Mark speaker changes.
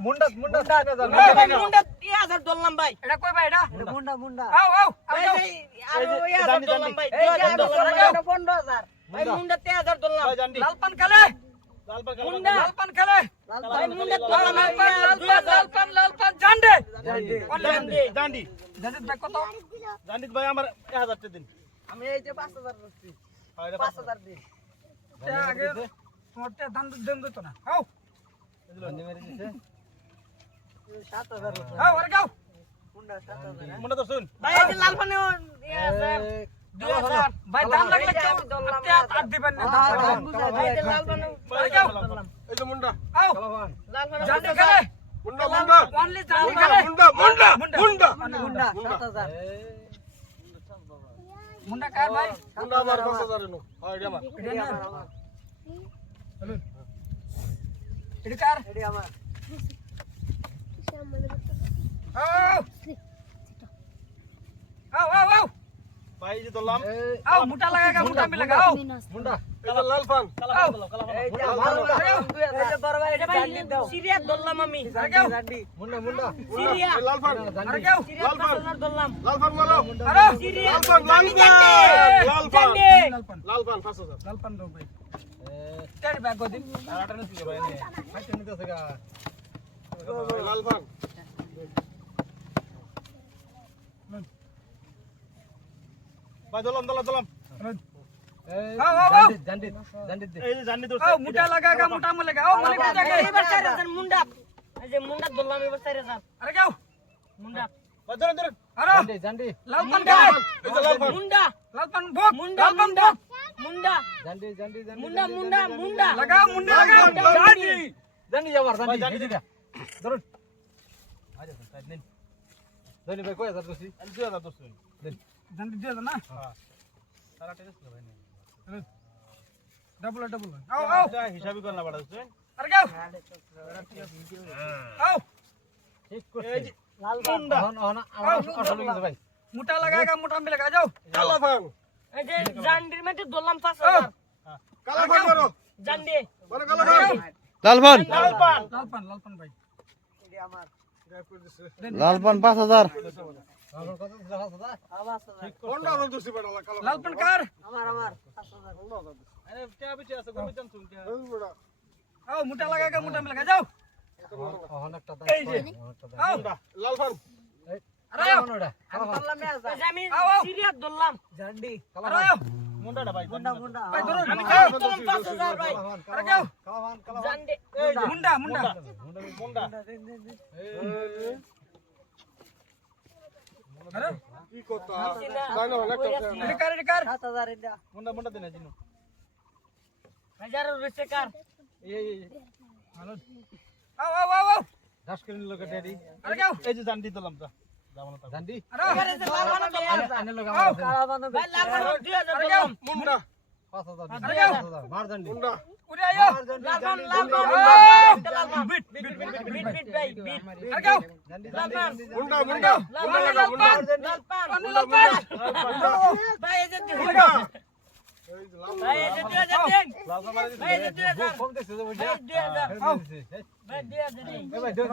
Speaker 1: মুন্ডা
Speaker 2: ভাই মুন্ডা 1000 ধরলাম ভাই
Speaker 3: এটা কই ভাই এটা
Speaker 4: মুন্ডা
Speaker 3: আও
Speaker 2: ভাই আর 1000 ধরলাম ভাই 15000 ভাই মুন্ডা 1000 ধরলাম
Speaker 3: লালপান খেলে
Speaker 2: মুন্ডা
Speaker 3: লালপান খেলে
Speaker 2: ভাই মুন্ডা ধরলাম
Speaker 3: লালপান জান্ডে
Speaker 1: জান্ডি
Speaker 3: জান্ডে ভাই কত
Speaker 1: জান্ডি ভাই আমার 1000 টাকা দিন
Speaker 4: আমি এই যে 5000 করছি 5000 দিন
Speaker 3: আগে তোমারটা দাম দেন দিত না আও
Speaker 4: 7000
Speaker 3: আও আর গাও
Speaker 4: মুন্ডা 7000
Speaker 1: মুন্ডা তো শুন
Speaker 2: ভাই এই যে লালপানে 2000
Speaker 3: ভাই দাম লাগলে আর দিবেন না
Speaker 2: ভাই এই যে লালপানে
Speaker 1: এই যে মুন্ডা
Speaker 3: আও
Speaker 2: লালপানে
Speaker 3: জান্ডে খেলে
Speaker 1: মুন্ডা
Speaker 3: অনলি জান্ডে খেলে
Speaker 1: মুন্ডা
Speaker 4: মুন্ডা 7000
Speaker 3: মুন্ডা কার ভাই
Speaker 1: মুন্ডা আমার 5000 এনো হয় আমার
Speaker 4: এডি আমার
Speaker 3: এটা কার
Speaker 4: এডি আমার
Speaker 3: আও আও আও আও
Speaker 1: ভাই যে দলাম
Speaker 3: আও মুটা লাগা মুটা মে লাগা আও
Speaker 1: মুন্ডা এই যে লাল পান
Speaker 4: এই যে আমার এই যে বড় ভাই
Speaker 2: এটা ভাই সিরিয়াস ধরলাম আমি
Speaker 4: জান্ডি
Speaker 1: মুন্ডা
Speaker 2: সিরিয়াস
Speaker 1: লাল পান
Speaker 3: আর গাও
Speaker 2: সিরিয়াস 5000 ধরলাম
Speaker 1: লাল পান মারো
Speaker 3: আরে
Speaker 2: সিরিয়াস
Speaker 1: লাল পান লাল পান
Speaker 3: লালপান
Speaker 1: লাল পান 5000
Speaker 3: লালপান দাও ভাই তেরি ব্যাগ দিন
Speaker 1: আর আটা নিতে ভাই নে ভাই নিতে আছে গা লাল পান ভাই দলাম
Speaker 3: আও আও আও
Speaker 1: এই যে জান্ডি তো
Speaker 3: আও মুটা লাগা মুটা মে লাগা আও মালিক জায়গা
Speaker 2: এবার 4000 মুন্ডা এই যে মুন্ডা ধরলাম এবার 4000
Speaker 3: আরে গাও
Speaker 2: মুন্ডা
Speaker 1: ভাই ধরেন
Speaker 3: আরে লালপান খেলে
Speaker 1: এই যে লাল পান
Speaker 2: মুন্ডা
Speaker 3: লালপান ভোগ
Speaker 2: মুন্ডা
Speaker 3: লালপান
Speaker 2: মুন্ডা
Speaker 3: ভোগ
Speaker 2: মুন্ডা মুন্ডা মুন্ডা মুন্ডা
Speaker 3: লাগা মুন্ডা লাগা জান্ডি
Speaker 1: ভাই জান্ডি দিদা
Speaker 3: জান্ডি দিয়ে দাও না
Speaker 1: সারা টেস্ট ভাই নে
Speaker 3: ডাবল আও আও
Speaker 1: হিসাবই করনা পড়াছে
Speaker 3: আরে গাও আও
Speaker 1: এই যে
Speaker 4: লাল
Speaker 1: মুন্ডা
Speaker 3: মুটা লাগা মুটা মে লাগা যাও
Speaker 1: কালা পান
Speaker 2: এই যে জান্ডির মধ্যে ধরলাম 5000
Speaker 1: কালা পান মারো
Speaker 2: জান্ডি
Speaker 1: মারো কালা পান
Speaker 5: লালপান
Speaker 3: লালপান ভাই
Speaker 4: এডি আমার
Speaker 5: লালপান 5000
Speaker 1: কোনটা বল দুসি পড়ালা কালা
Speaker 3: লালপান কার
Speaker 4: আমার 5000
Speaker 1: আরে কে বিচে আছে গমিতাম শুন কে
Speaker 3: আও মুটা লাগা মুটা মে লাগা যাও
Speaker 1: এই যে
Speaker 3: আও
Speaker 1: লাল পান
Speaker 3: আরে আও
Speaker 4: আমি বললাম না
Speaker 2: এই যে আমি
Speaker 3: আও, আও।
Speaker 2: সিরিয়াস ধরলাম
Speaker 4: জান্ডি
Speaker 3: আরে আও
Speaker 1: মুন্ডাটা ভাই
Speaker 4: মুন্ডা
Speaker 3: ভাই ধরো
Speaker 2: আমি জান্ডি ধরলাম 5000 ভাই
Speaker 3: আরে গাও
Speaker 2: জান্ডি
Speaker 1: এই যে
Speaker 3: মুন্ডা
Speaker 1: মুন্ডা
Speaker 3: আরে
Speaker 1: কি কথা জানো অনেক কথা
Speaker 3: এটা কার
Speaker 4: 7000 এডা
Speaker 1: মুন্ডা দেনা জিনু
Speaker 2: হাজার রয়েছে কার
Speaker 3: ভালো আও আও আও আও
Speaker 1: দাস করে নিল কে ড্যাডি
Speaker 3: আরে গাও
Speaker 1: এই যে জান্ডি দিলাম তা যাবো না জান্ডি
Speaker 3: আরে
Speaker 2: এবারে যে লালপানে 2000
Speaker 3: আও
Speaker 4: কালা বান্ধব
Speaker 2: ভাই লালপানে 2000
Speaker 3: আরে গাও
Speaker 2: ধরলাম
Speaker 1: মুন্ডা
Speaker 3: আরে গাও
Speaker 1: মুন্ডা
Speaker 3: উড়ে আয়ো
Speaker 2: লালপান
Speaker 3: বিট
Speaker 2: বিট ভাই বিট
Speaker 3: আরে গাও
Speaker 2: লালপান
Speaker 1: মুন্ডা মুন্ডা
Speaker 2: লালপান লালপান ভাই এই যে
Speaker 1: মুন্ডা
Speaker 2: ভাই এই যে 2000 দেন
Speaker 1: লাল মারি
Speaker 2: ভাই এই যে 2000 ভাই 2000 ভাই 2000
Speaker 3: ভাই